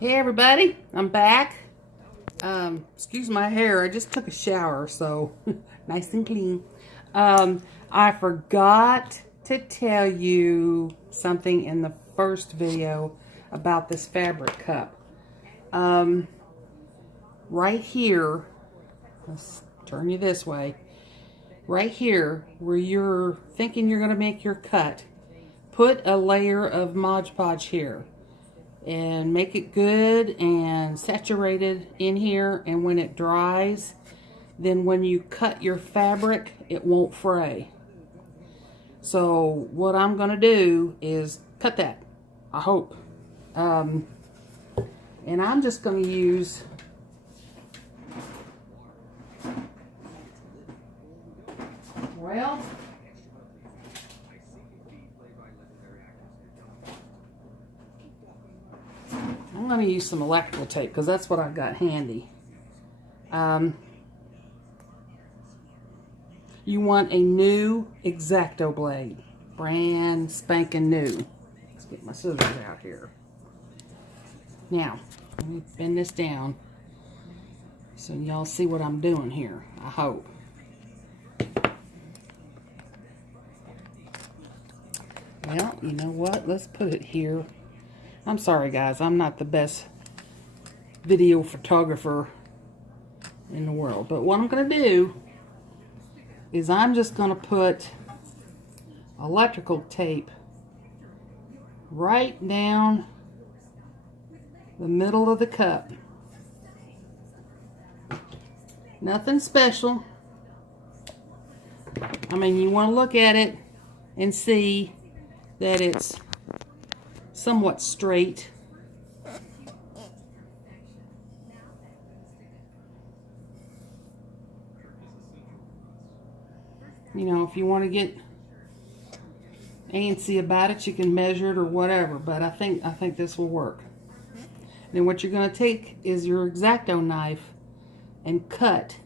Hey everybody, I'm back. Excuse my hair, I just took a shower, so nice and clean. I forgot to tell you something in the first video about this fabric cup. Right here, let's turn you this way. Right here, where you're thinking you're going to make your cut, put a layer of Mod Podge here. And make it good and saturated in here, and when it dries, then when you cut your fabric, it won't fray. So what I'm gonna do is cut that, I hope. And I'm just gonna use I'm going to use some electrical tape because that's what I've got handy. You want a new X-Acto blade. Brand spanking new. Let's get my scissors out here. Now, let me bend this down so y'all see what I'm doing here, I hope. Well, you know what? Let's put it here. I'm sorry guys, I'm not the best video photographer in the world, but what I'm going to do is I'm just going to put electrical tape right down the middle of the cup. Nothing special. I mean, you want to look at it and see that it's somewhat straight. You know, if you want to get antsy about it, you can measure it or whatever, but I think this will work. Then what you're going to take is your X-Acto knife and cut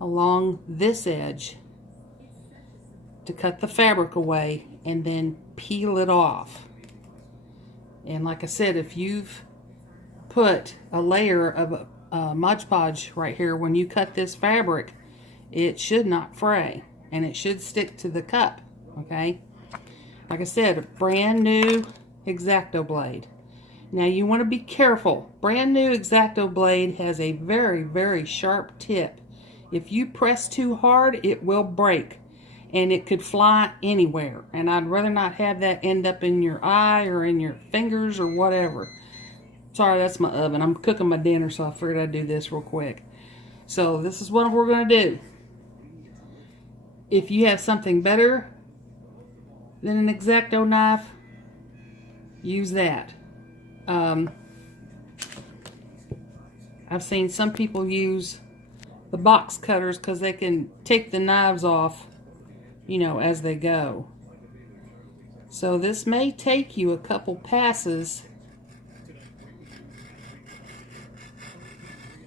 along this edge to cut the fabric away, and then peel it off. And like I said, if you've put a layer of Mod Podge right here, when you cut this fabric, it should not fray and it should stick to the cup, okay? Like I said, a brand new X-Acto blade. Now you want to be careful. Brand new X-Acto blade has a very, very sharp tip. If you press too hard, it will break. And it could fly anywhere. And I'd rather not have that end up in your eye or in your fingers or whatever. Sorry, that's my oven. I'm cooking my dinner, so I figured I'd do this real quick. So this is what we're going to do. If you have something better than an X-Acto knife, use that. I've seen some people use the box cutters because they can take the knives off, you know, as they go. So this may take you a couple passes.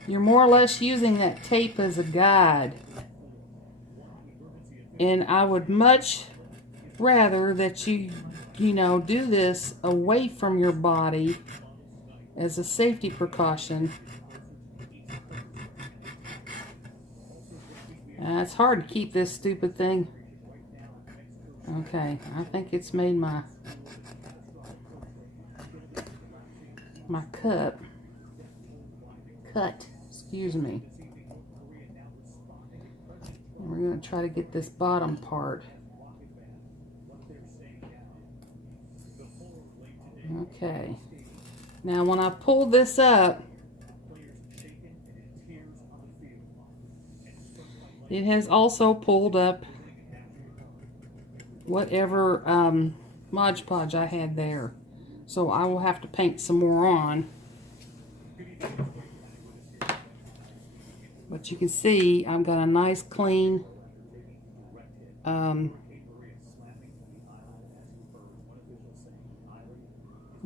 You're more or less using that tape as a guide. And I would much rather that you know, do this away from your body as a safety precaution. It's hard to keep this stupid thing. Okay, I think it's made my cup cut, excuse me. And we're going to try to get this bottom part. Okay. Now when I pull this up, it has also pulled up whatever Mod Podge I had there. So I will have to paint some more on. But you can see I've got a nice clean and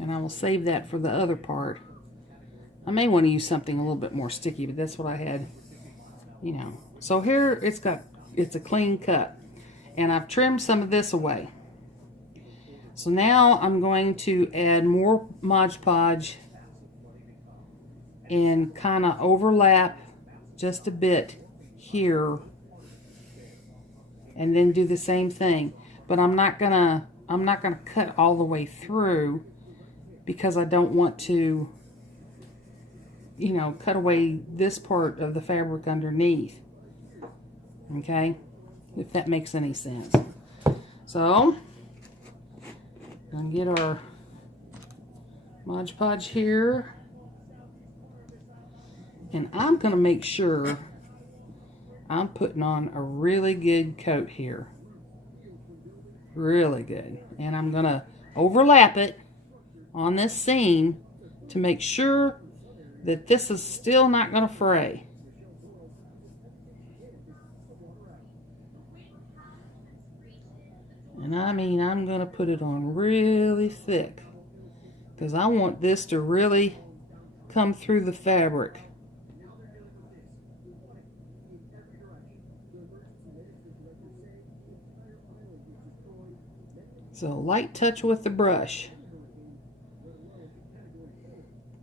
I will save that for the other part. I may want to use something a little bit more sticky, but that's what I had, you know. So here it's a clean cut. And I've trimmed some of this away. So now I'm going to add more Mod Podge and kind of overlap just a bit here, and then do the same thing. But I'm not gonna cut all the way through, because I don't want to, you know, cut away this part of the fabric underneath. Okay, if that makes any sense. So we're gonna get our Mod Podge here, and I'm gonna make sure I'm putting on a really good coat here. Really good. And I'm gonna overlap it on this seam to make sure that this is still not gonna fray. And I mean, I'm going to put it on really thick, because I want this to really come through the fabric. So light touch with the brush.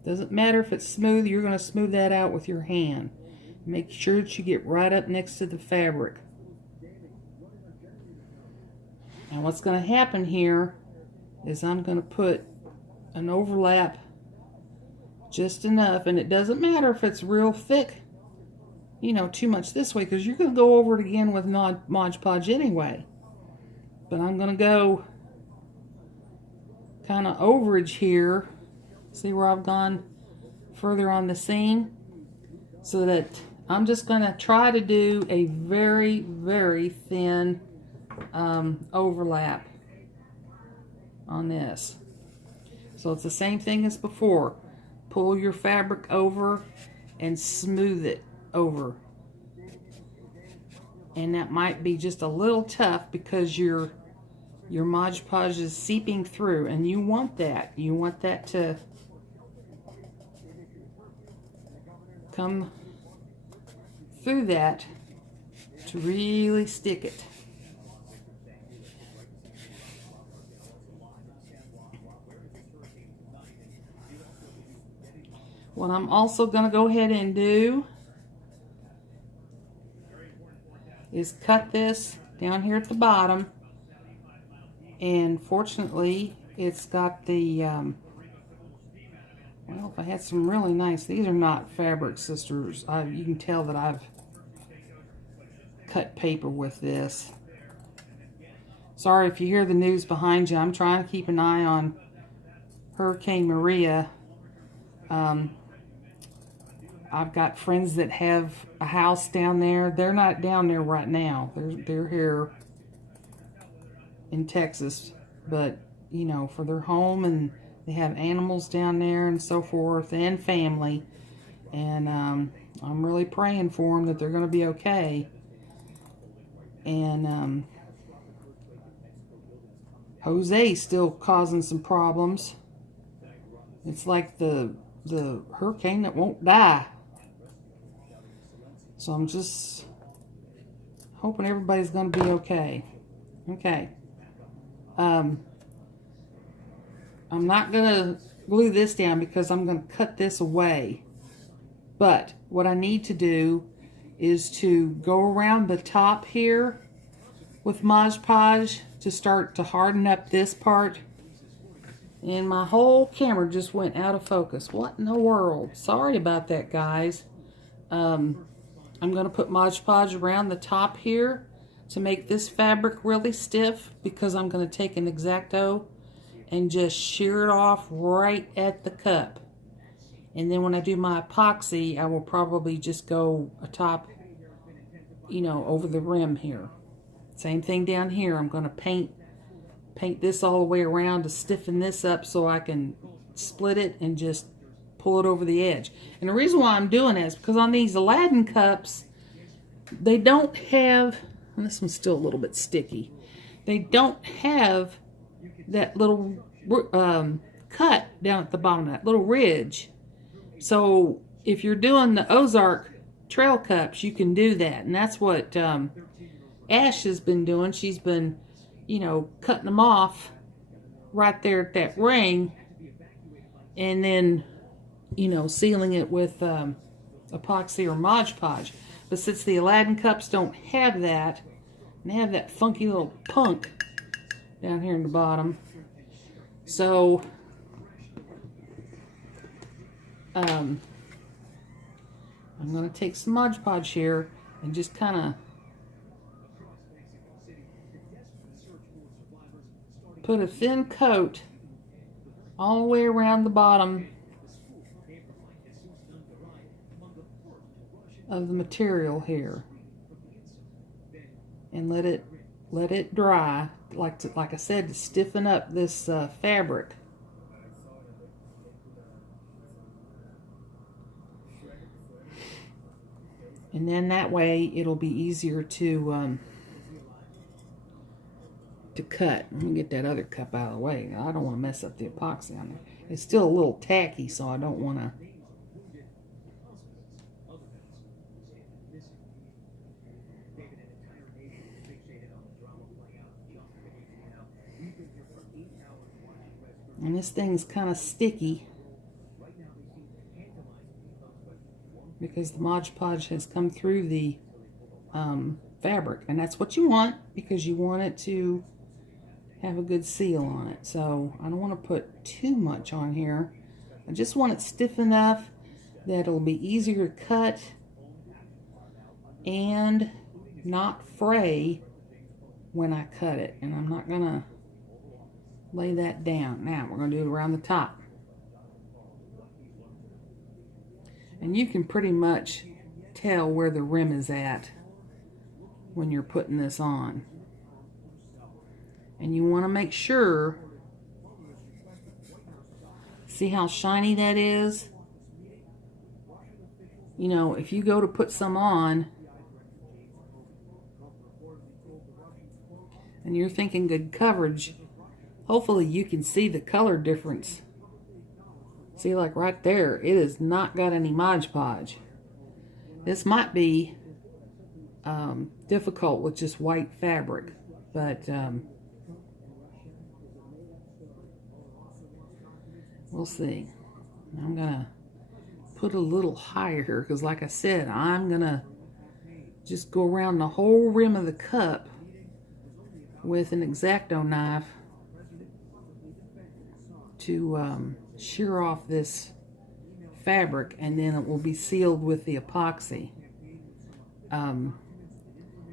Doesn't matter if it's smooth, you're going to smooth that out with your hand. Make sure that you get right up next to the fabric. Now what's going to happen here is I'm going to put an overlap just enough, and it doesn't matter if it's real thick, you know, too much this way, because you're going to go over it again with Mod Podge anyway. But I'm going to go kind of overage here. See where I've gone further on the seam? So that I'm just going to try to do a very, very thin overlap on this. So it's the same thing as before. Pull your fabric over and smooth it over. And that might be just a little tough because your Mod Podge is seeping through, and you want that. You want that to come through that to really stick it. What I'm also going to go ahead and do is cut this down here at the bottom, and fortunately it's got the well, if I had some really nice, these are not Fabric Sisters, you can tell that I've cut paper with this. Sorry if you hear the news behind you. I'm trying to keep an eye on Hurricane Maria. I've got friends that have a house down there. They're not down there right now. They're here in Texas, but you know, for their home, and they have animals down there and so forth, and family. And I'm really praying for them that they're going to be okay. And Jose's still causing some problems. It's like the hurricane that won't die. So I'm just hoping everybody's going to be okay. Okay. I'm not going to glue this down because I'm going to cut this away. But what I need to do is to go around the top here with Mod Podge to start to harden up this part. And my whole camera just went out of focus. What in the world? Sorry about that, guys. I'm going to put Mod Podge around the top here to make this fabric really stiff, because I'm going to take an X-Acto and just shear it off right at the cup. And then when I do my epoxy, I will probably just go atop, you know, over the rim here. Same thing down here. I'm going to paint this all the way around to stiffen this up so I can split it and just pull it over the edge. And the reason why I'm doing that is because on these Aladdin cups, they don't have, and this one's still a little bit sticky, they don't have that little cut down at the bottom, that little ridge. So if you're doing the Ozark trail cups, you can do that. And that's what Ash has been doing. She's been, you know, cutting them off right there at that ring, and then you know, sealing it with epoxy or Mod Podge. But since the Aladdin cups don't have that, and they have that funky little punk down here in the bottom, so I'm going to take some Mod Podge here and just kind of put a thin coat all the way around the bottom of the material here, and let it dry, like I said, to stiffen up this fabric. And then way it'll be easier to cut. Let me get that other cup out of the way. I don't want to mess up the epoxy on there. It's still a little tacky, so I don't want to. And this thing's kind of sticky because the Mod Podge has come through the fabric, and that's what you want because you want it to have a good seal on it. So I don't want to put too much on here. I just want it stiff enough that it'll be easier to cut and not fray when I cut it. And I'm not gonna lay that down. Now we're going to do it around the top. And you can pretty much tell where the rim is at when you're putting this on. And you want to make sure, see how shiny that is? You know, if you go to put some on and you're thinking good coverage, hopefully you can see the color difference. See, like right there, it has not got any Mod Podge. This might be difficult with just white fabric, but we'll see. I'm gonna put a little higher because, like I said, I'm gonna just go around the whole rim of the cup with an X-Acto knife to shear off this fabric, and then it will be sealed with the epoxy.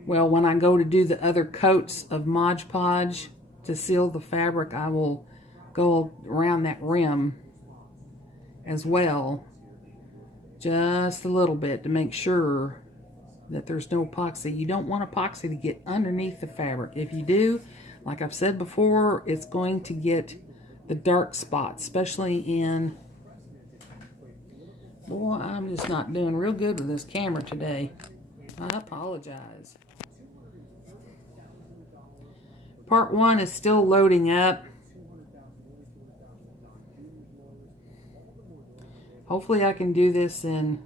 Well, when I go to do the other coats of Mod Podge to seal the fabric, I will go around that rim as well, just a little bit, to make sure that there's no epoxy. You don't want epoxy to get underneath the fabric. If you do, like I've said before, it's going to get the dark spots, especially in, boy, I'm just not doing real good with this camera today. I apologize. Part 1 is still loading up. Hopefully I can do this in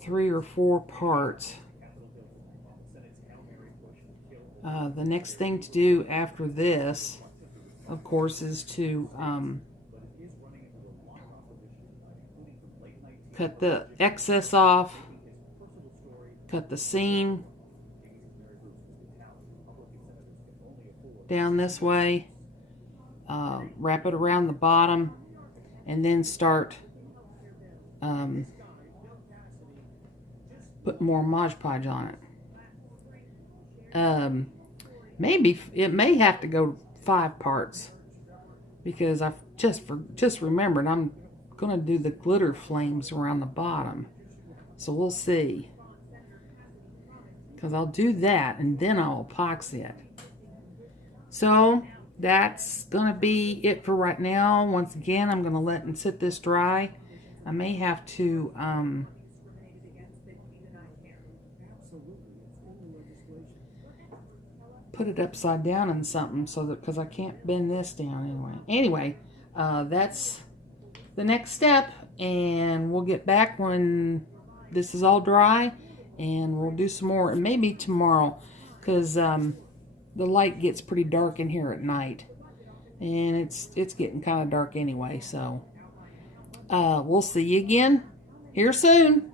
3 or 4 parts. The next thing to do after this, of course, is to cut the excess off, cut the seam down this way, wrap it around the bottom, and then start put more Mod Podge on it. Maybe it may have to go 5 parts because I've just remembered I'm gonna do the glitter flames around the bottom, so we'll see, because I'll do that and then I'll epoxy it. So that's gonna be it for right now. Once again, I'm gonna let and sit this dry. I may have to put it upside down in something, so that, because I can't bend this down anyway. That's the next step, and we'll get back when this is all dry, and we'll do some more, and maybe tomorrow, because the light gets pretty dark in here at night, And it's getting kind of dark anyway, so we'll see you again here soon.